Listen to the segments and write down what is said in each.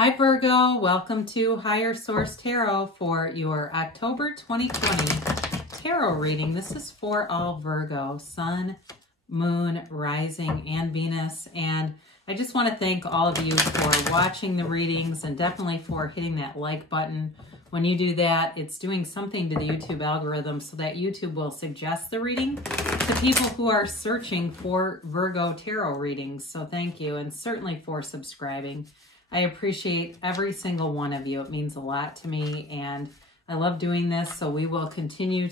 Hi Virgo, welcome to Higher Source Tarot for your October 2020 tarot reading. This is for all Virgo, Sun, Moon, Rising, and Venus. And I just want to thank all of you for watching the readings and definitely for hitting that like button. When you do that, it's doing something to the YouTube algorithm so that YouTube will suggest the reading to people who are searching for Virgo tarot readings. So thank you, and certainly for subscribing. I appreciate every single one of you. It means a lot to me, and I love doing this, so we will continue.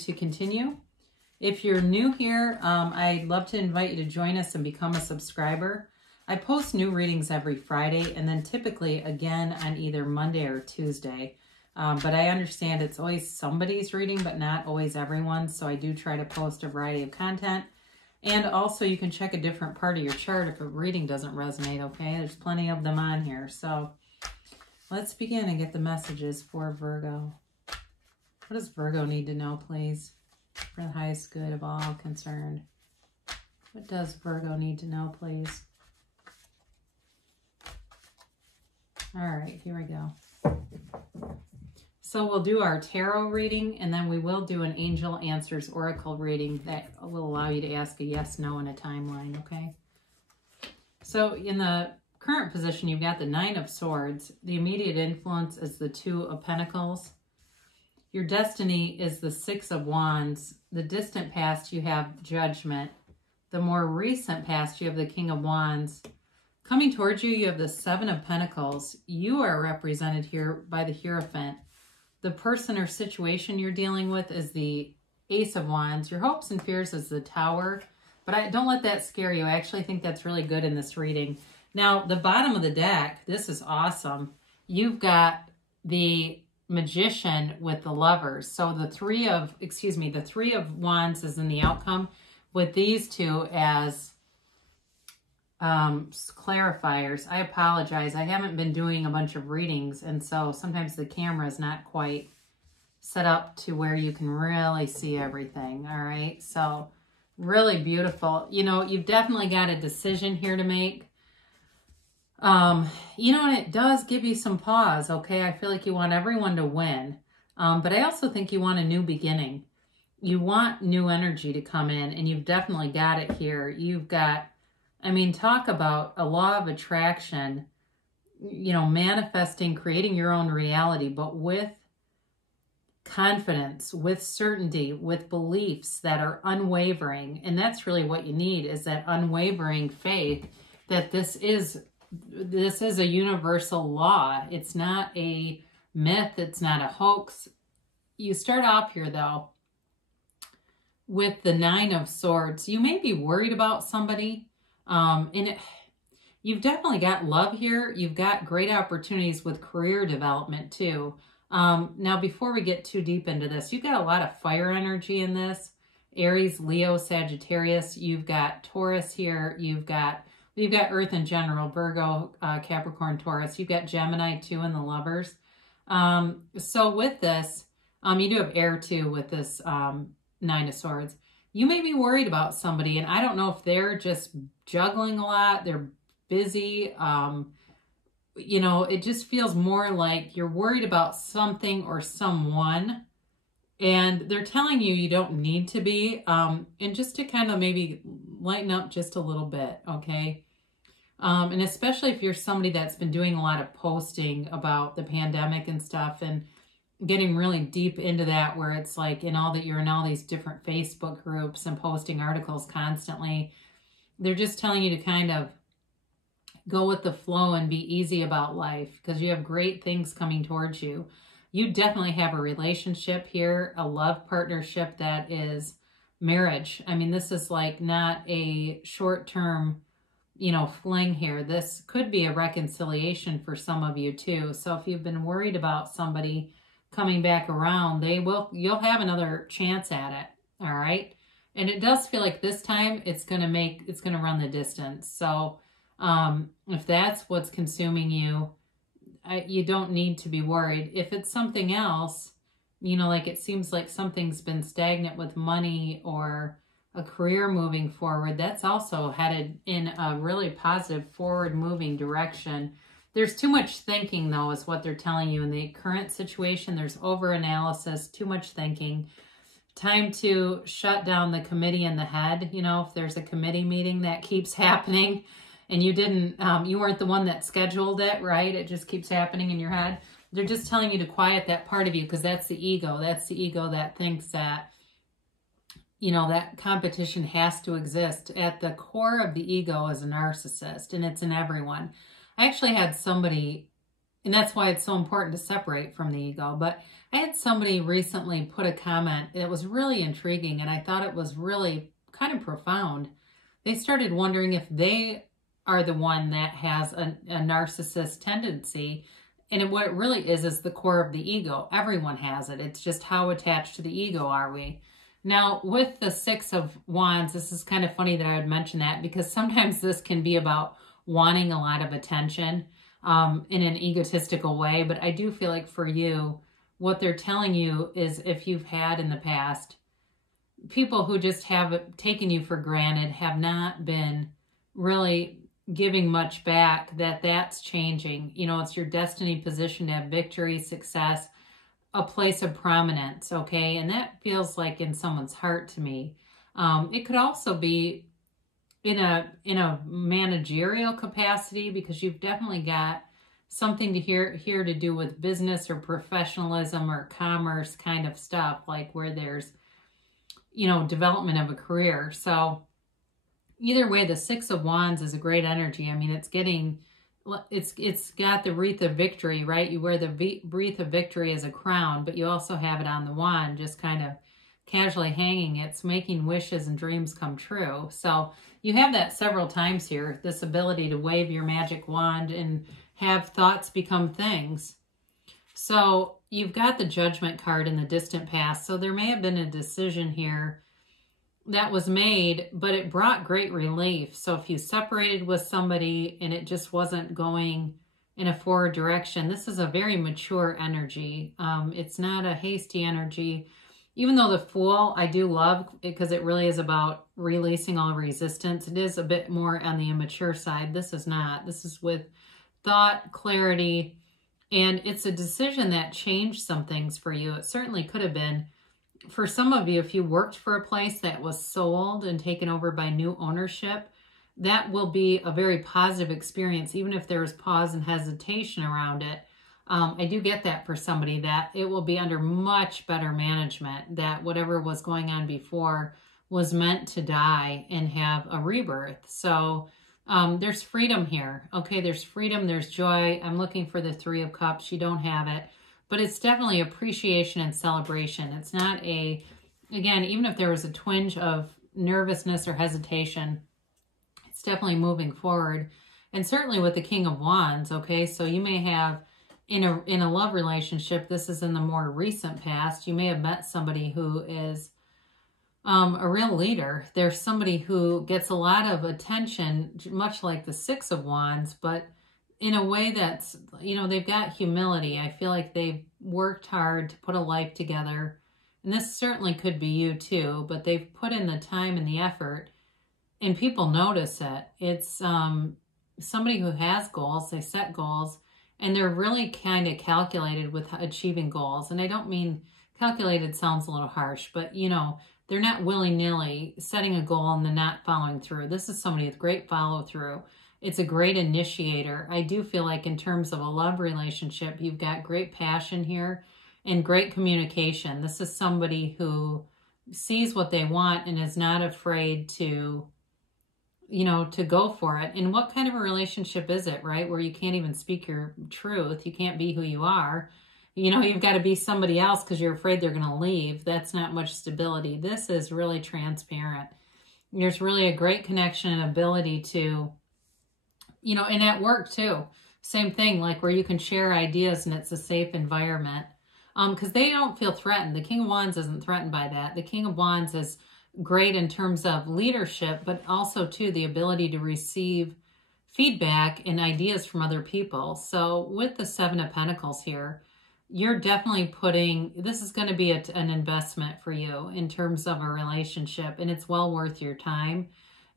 If you're new here, I'd love to invite you to join us and become a subscriber. I post new readings every Friday, and then typically again on either Monday or Tuesday. But I understand it's always somebody's reading, but not always everyone's, so I do try to post a variety of content. And also you can check a different part of your chart if a reading doesn't resonate, okay? There's plenty of them on here. So let's begin and get the messages for Virgo. What does Virgo need to know, please? For the highest good of all concerned. What does Virgo need to know, please? All right, here we go. So we'll do our tarot reading, and then we will do an Angel Answers Oracle reading that will allow you to ask a yes, no, and a timeline, okay? So in the current position, you've got the Nine of Swords. The immediate influence is the Two of Pentacles. Your destiny is the Six of Wands. The distant past, you have Judgment. The more recent past, you have the King of Wands. Coming towards you, you have the Seven of Pentacles. You are represented here by the Hierophant. The person or situation you're dealing with is the Ace of Wands. Your hopes and fears is the Tower. But don't let that scare you. I actually think that's really good in this reading. Now, the bottom of the deck, this is awesome. You've got the Magician with the Lovers. So the Three of Wands is in the outcome, with these two as clarifiers. I apologize. I haven't been doing a bunch of readings, and so sometimes the camera is not quite set up to where you can really see everything. All right, so really beautiful. You know, you've definitely got a decision here to make. You know, and it does give you some pause, okay? I feel like you want everyone to win, but I also think you want a new beginning. You want new energy to come in, and you've definitely got it here. You've got, I mean, talk about a law of attraction, you know, manifesting, creating your own reality, but with confidence, with certainty, with beliefs that are unwavering. And that's really what you need, is that unwavering faith that this is a universal law. It's not a myth. It's not a hoax. You start off here, though, with the Nine of Swords. You may be worried about somebody. You've definitely got love here. You've got great opportunities with career development too. Now, before we get too deep into this, you've got a lot of fire energy in this. Aries, Leo, Sagittarius. You've got Taurus here. You've got Earth in general, Virgo, Capricorn, Taurus. You've got Gemini too in the Lovers. So with this, you do have air too with this Nine of Swords. You may be worried about somebody, and I don't know if they're just juggling a lot, they're busy. You know, it just feels more like you're worried about something or someone, and they're telling you you don't need to be, and just to kind of maybe lighten up just a little bit, okay? And especially if you're somebody that's been doing a lot of posting about the pandemic and stuff, and getting really deep into that, where it's like you're in all these different Facebook groups and posting articles constantly. They're just telling you to kind of go with the flow and be easy about life, because you have great things coming towards you. You definitely have a relationship here, a love partnership that is marriage. I mean, this is like not a short-term, you know, fling here. This could be a reconciliation for some of you too. So if you've been worried about somebody coming back around, you'll have another chance at it. All right. And it does feel like this time it's going to run the distance. So, if that's what's consuming you, you don't need to be worried. If it's something else, you know, like it seems like something's been stagnant with money or a career moving forward, that's also headed in a really positive forward moving direction. There's too much thinking, though, is what they're telling you in the current situation. There's over-analysis, too much thinking. Time to shut down the committee in the head. You know, if there's a committee meeting that keeps happening and you didn't, you weren't the one that scheduled it, right? It just keeps happening in your head. They're just telling you to quiet that part of you, because that's the ego. That's the ego that thinks that, you know, that competition has to exist. At the core of the ego is a narcissist, and it's in everyone. I actually had somebody, and that's why it's so important to separate from the ego, but I had somebody recently put a comment that was really intriguing, and I thought it was really kind of profound. They started wondering if they are the one that has a narcissist tendency. And what it really is the core of the ego. Everyone has it. It's just how attached to the ego are we? Now, with the Six of Wands, this is kind of funny that I would mention that, because sometimes this can be about wanting a lot of attention in an egotistical way. But I do feel like for you, what they're telling you is, if you've had in the past people who just have taken you for granted, have not been really giving much back, that's changing. You know, it's your destiny position to have victory, success, a place of prominence, okay? And that feels like in someone's heart to me. It could also be in a managerial capacity, because you've definitely got something here to do with business or professionalism or commerce kind of stuff, like where there's, you know, development of a career. So either way, the Six of Wands is a great energy. I mean, it's got the wreath of victory, right? You wear the wreath of victory as a crown, but you also have it on the wand, just kind of casually hanging. It's making wishes and dreams come true. So you have that several times here, this ability to wave your magic wand and have thoughts become things. So you've got the Judgment card in the distant past. So there may have been a decision here that was made, but it brought great relief. So if you separated with somebody and it just wasn't going in a forward direction, this is a very mature energy. It's not a hasty energy. Even though the Fool, I do love, because it really is about releasing all resistance. It is a bit more on the immature side. This is not. This is with thought, clarity, and it's a decision that changed some things for you. It certainly could have been. For some of you, if you worked for a place that was sold and taken over by new ownership, that will be a very positive experience, even if there was pause and hesitation around it. I do get that for somebody, that it will be under much better management, that whatever was going on before was meant to die and have a rebirth. So there's freedom here. Okay, there's freedom, there's joy. I'm looking for the Three of Cups. You don't have it. But it's definitely appreciation and celebration. It's not a, again, even if there was a twinge of nervousness or hesitation, it's definitely moving forward. And certainly with the King of Wands, okay, so you may have, in a love relationship, this is in the more recent past, you may have met somebody who is a real leader. There's somebody who gets a lot of attention, much like the Six of Wands, but in a way that's, you know, they've got humility. I feel like they've worked hard to put a life together. And this certainly could be you too, but they've put in the time and the effort, and people notice it. It's somebody who has goals, they set goals, and they're really kind of calculated with achieving goals. And I don't mean calculated sounds a little harsh, but you know, they're not willy-nilly setting a goal and then not following through. This is somebody with great follow-through. It's a great initiator. I do feel like in terms of a love relationship, you've got great passion here and great communication. This is somebody who sees what they want and is not afraid to, you know, to go for it. And what kind of a relationship is it, right? Where you can't even speak your truth. You can't be who you are. You know, you've got to be somebody else because you're afraid they're going to leave. That's not much stability. This is really transparent. There's really a great connection and ability to, you know, and at work too. Same thing, like where you can share ideas and it's a safe environment. Because they don't feel threatened. The King of Wands isn't threatened by that. The King of Wands is great in terms of leadership, but also too the ability to receive feedback and ideas from other people. So with the Seven of Pentacles here, you're definitely putting, this is going to be an investment for you in terms of a relationship, and it's well worth your time.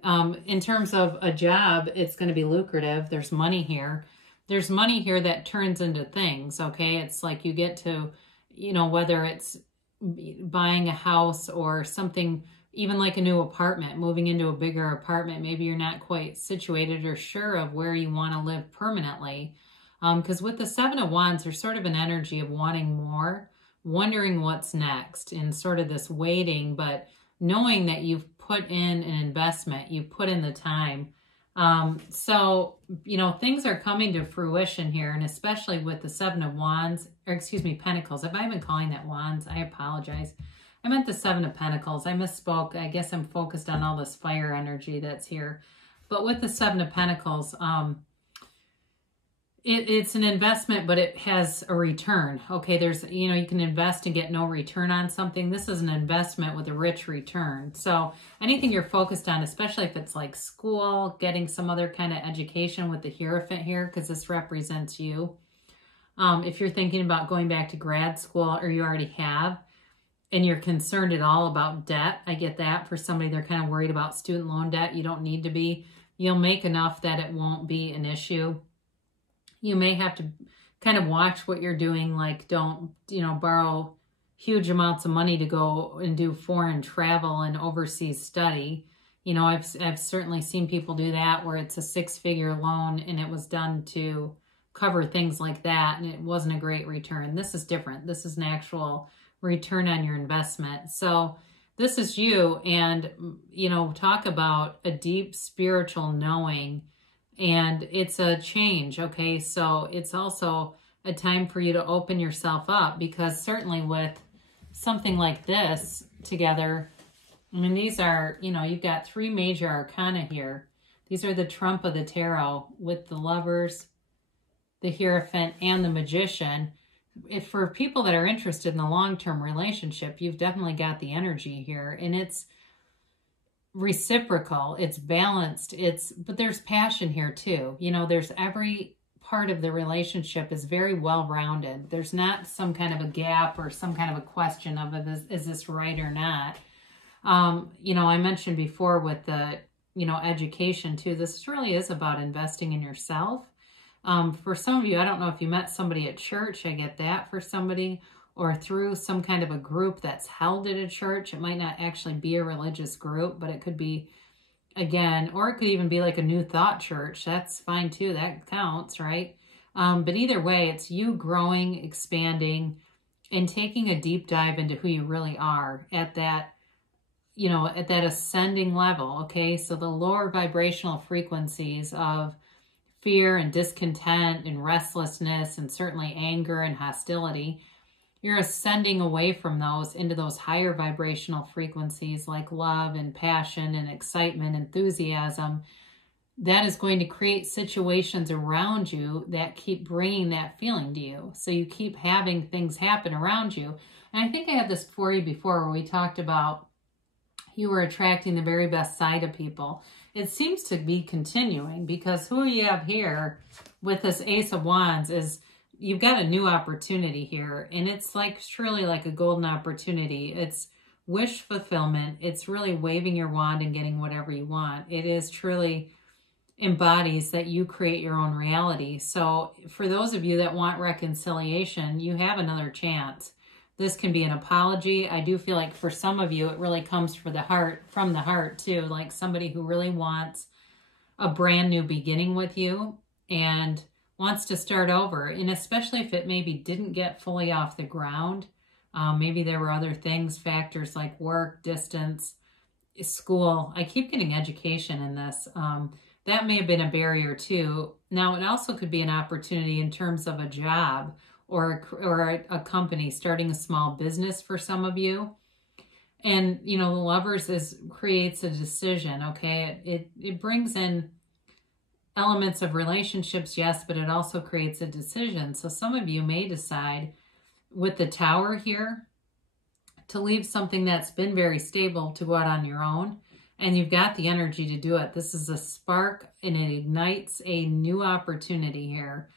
In terms of a job, it's going to be lucrative. There's money here. there's money here that turns into things, okay? It's like you get to, you know, whether it's buying a house or something, even like a new apartment, moving into a bigger apartment. Maybe you're not quite situated or sure of where you want to live permanently. Because with the Seven of Wands, there's sort of an energy of wanting more, wondering what's next, and sort of this waiting, but knowing that you've put in an investment, you've put in the time. So, you know, things are coming to fruition here, and especially with the Seven of Wands, or excuse me, Pentacles. If I've been calling that Wands, I apologize. I meant the Seven of Pentacles. I misspoke. I guess I'm focused on all this fire energy that's here. But with the Seven of Pentacles, it's an investment, but it has a return. Okay, there's, you know, you can invest and get no return on something. This is an investment with a rich return. So anything you're focused on, especially if it's like school, getting some other kind of education with the Hierophant here, because this represents you. If you're thinking about going back to grad school, or you already have, and you're concerned at all about debt, I get that. For somebody, they're kind of worried about student loan debt. You don't need to be. You'll make enough that it won't be an issue. You may have to kind of watch what you're doing, like don't, you know, borrow huge amounts of money to go and do foreign travel and overseas study. You know, I've certainly seen people do that where it's a 6-figure loan and it was done to cover things like that, and it wasn't a great return. This is different. This is an actual return on your investment. So this is you, and, you know, talk about a deep spiritual knowing. And it's a change, okay? So it's also a time for you to open yourself up, because certainly with something like this together, I mean, these are, you know, you've got 3 major arcana here. These are the trump of the tarot with the Lovers, the Hierophant, and the Magician. If for people that are interested in a long-term relationship, you've definitely got the energy here, and it's reciprocal, it's balanced, but there's passion here too. You know, there's every part of the relationship is very well-rounded. There's not some kind of a gap or some kind of a question of is this right or not. You know, I mentioned before with the, you know, education too, this really is about investing in yourself. For some of you, I don't know if you met somebody at church, I get that for somebody, or through some kind of a group that's held at a church. It might not actually be a religious group, but it could be, again, or it could even be like a New Thought church. That's fine too. That counts, right? But either way, it's you growing, expanding, and taking a deep dive into who you really are at that, you know, at that ascending level, okay? So the lower vibrational frequencies of fear and discontent and restlessness and certainly anger and hostility, you're ascending away from those into those higher vibrational frequencies like love and passion and excitement, enthusiasm. That is going to create situations around you that keep bringing that feeling to you. So you keep having things happen around you. And I think I had this for you before where we talked about you were attracting the very best side of people. It seems to be continuing, because who you have here with this Ace of Wands is you've got a new opportunity here, and it's like truly like a golden opportunity. It's wish fulfillment. It's really waving your wand and getting whatever you want. It is truly embodies that you create your own reality. So for those of you that want reconciliation, you have another chance. This can be an apology. I do feel like for some of you, it really comes from the heart too, like somebody who really wants a brand new beginning with you and wants to start over. And especially if it maybe didn't get fully off the ground, maybe there were other things, factors like work, distance, school. I keep getting education in this. That may have been a barrier too. Now, it also could be an opportunity in terms of a job or a company, starting a small business for some of you. And, you know, the Lovers creates a decision, okay? It brings in elements of relationships, yes, but it also creates a decision. So some of you may decide with the Tower here to leave something that's been very stable to go out on your own. And you've got the energy to do it. This is a spark, and it ignites a new opportunity here.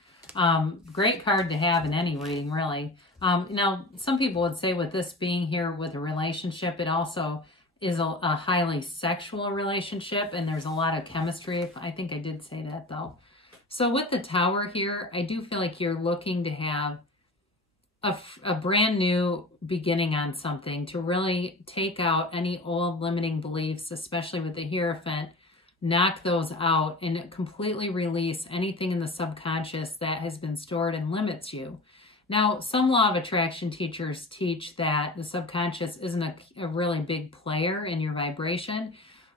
Great card to have in any reading, really. Now, some people would say with this being here with a relationship, it also is a highly sexual relationship, and there's a lot of chemistry. I think I did say that, though. So with the Tower here, I do feel like you're looking to have a brand new beginning on something, to really take out any old limiting beliefs, especially with the Hierophant, knock those out and completely release anything in the subconscious that has been stored and limits you. Now, some law of attraction teachers teach that the subconscious isn't a really big player in your vibration,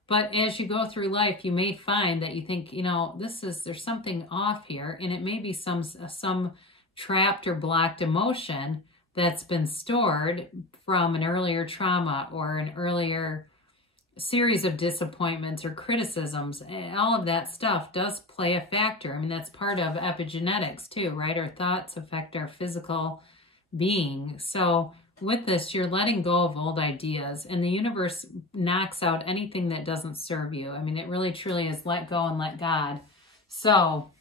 but as you go through life, you may find that you think, you know, there's something off here, and it may be some trapped or blocked emotion that's been stored from an earlier trauma or an earlier series of disappointments or criticisms. And all of that stuff does play a factor. I mean, that's part of epigenetics too, right? Our thoughts affect our physical being. So with this, you're letting go of old ideas, and the universe knocks out anything that doesn't serve you. I mean, it really truly is let go and let God. So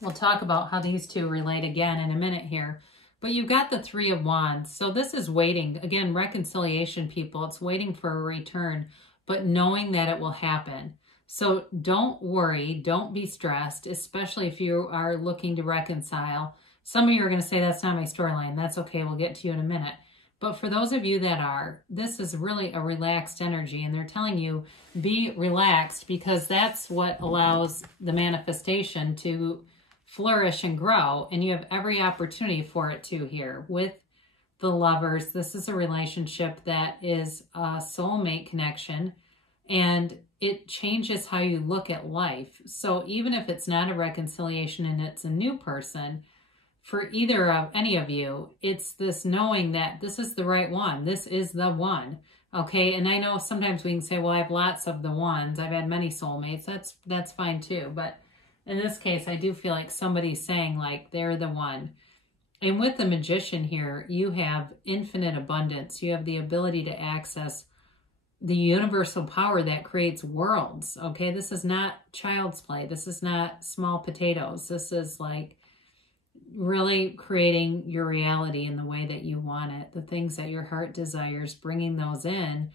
we'll talk about how these two relate again in a minute here. But you've got the Three of Wands. So this is waiting. Again, reconciliation, people. It's waiting for a return, but knowing that it will happen. So don't worry. Don't be stressed, especially if you are looking to reconcile. Some of you are going to say, that's not my storyline. That's okay. We'll get to you in a minute. But for those of you that are, this is really a relaxed energy. And they're telling you, be relaxed, because that's what allows the manifestation to flourish and grow, and you have every opportunity for it to here. With the Lovers, this is a relationship that is a soulmate connection, and it changes how you look at life. So even if it's not a reconciliation and it's a new person, for either of any of you, it's this knowing that this is the right one. This is the one. Okay, and I know sometimes we can say, well, I have lots of the ones. I've had many soulmates. That's fine too, but in this case, I do feel like somebody's saying, like, they're the one. And with the Magician here, you have infinite abundance. You have the ability to access the universal power that creates worlds. Okay, this is not child's play. This is not small potatoes. This is like really creating your reality in the way that you want it. The things that your heart desires, bringing those in.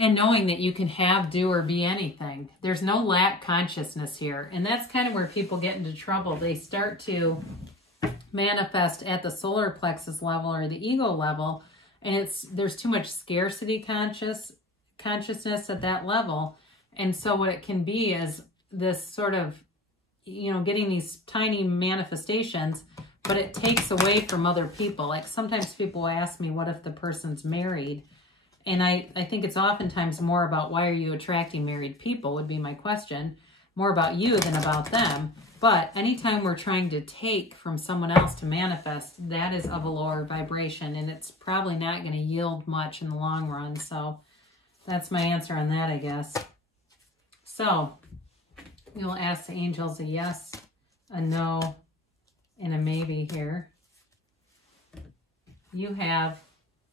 And knowing that you can have, do, or be anything. There's no lack consciousness here. And that's kind of where people get into trouble. They start to manifest at the solar plexus level or the ego level. And there's too much scarcity consciousness at that level. And so what it can be is this sort of, you know, getting these tiny manifestations, but it takes away from other people. Like sometimes people ask me, what if the person's married? And I think it's oftentimes more about, why are you attracting married people, would be my question. More about you than about them. But anytime we're trying to take from someone else to manifest, that is of a lower vibration. And it's probably not going to yield much in the long run. So that's my answer on that, I guess. So we'll ask the angels a yes, a no, and a maybe here. You have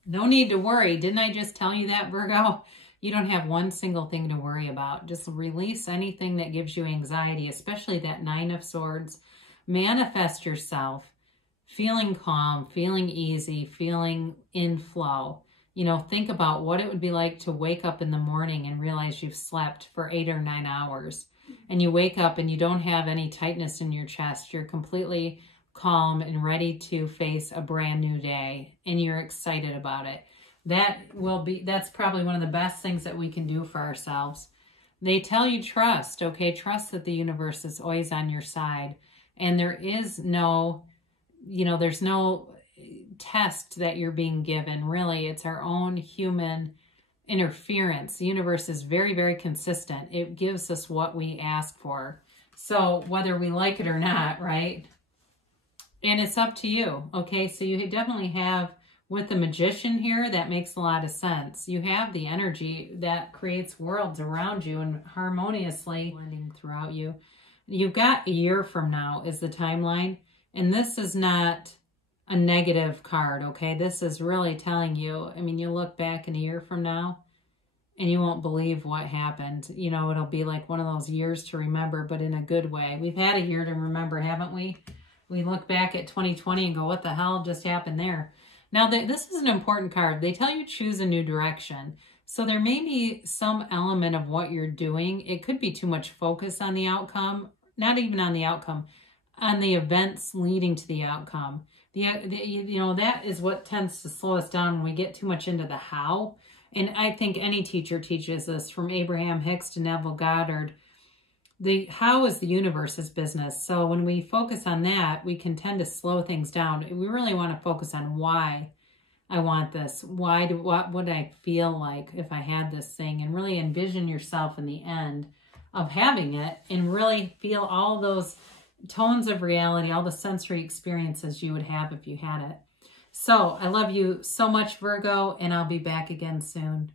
no need to worry. Didn't I just tell you that, Virgo? You don't have one single thing to worry about. Just release anything that gives you anxiety, especially that Nine of Swords. Manifest yourself feeling calm, feeling easy, feeling in flow. You know, think about what it would be like to wake up in the morning and realize you've slept for 8 or 9 hours. And you wake up and you don't have any tightness in your chest. You're completely calm and ready to face a brand new day, and you're excited about it. That's probably one of the best things that we can do for ourselves. They tell you trust, okay? Trust that the universe is always on your side, and there is no, you know, there's no test that you're being given. Really, it's our own human interference. The universe is very, very consistent. It gives us what we ask for. So whether we like it or not, right? And it's up to you, okay? So you definitely have, with the Magician here, that makes a lot of sense. You have the energy that creates worlds around you and harmoniously blending throughout you. You've got a year from now is the timeline. And this is not a negative card, okay? This is really telling you, I mean, you look back in a year from now and you won't believe what happened. You know, it'll be like one of those years to remember, but in a good way. We've had a year to remember, haven't we? We look back at 2020 and go, what the hell just happened there? Now, this is an important card. They tell you choose a new direction. So there may be some element of what you're doing. It could be too much focus on the outcome not even on the outcome, on the events leading to the outcome. You know, that is what tends to slow us down when we get too much into the how. And I think any teacher teaches this, from Abraham Hicks to Neville Goddard. The how is the universe's business. So when we focus on that, we can tend to slow things down. We really want to focus on why I want this. What would I feel like if I had this thing? And really envision yourself in the end of having it, and really feel all those tones of reality, all the sensory experiences you would have if you had it. So I love you so much, Virgo, and I'll be back again soon.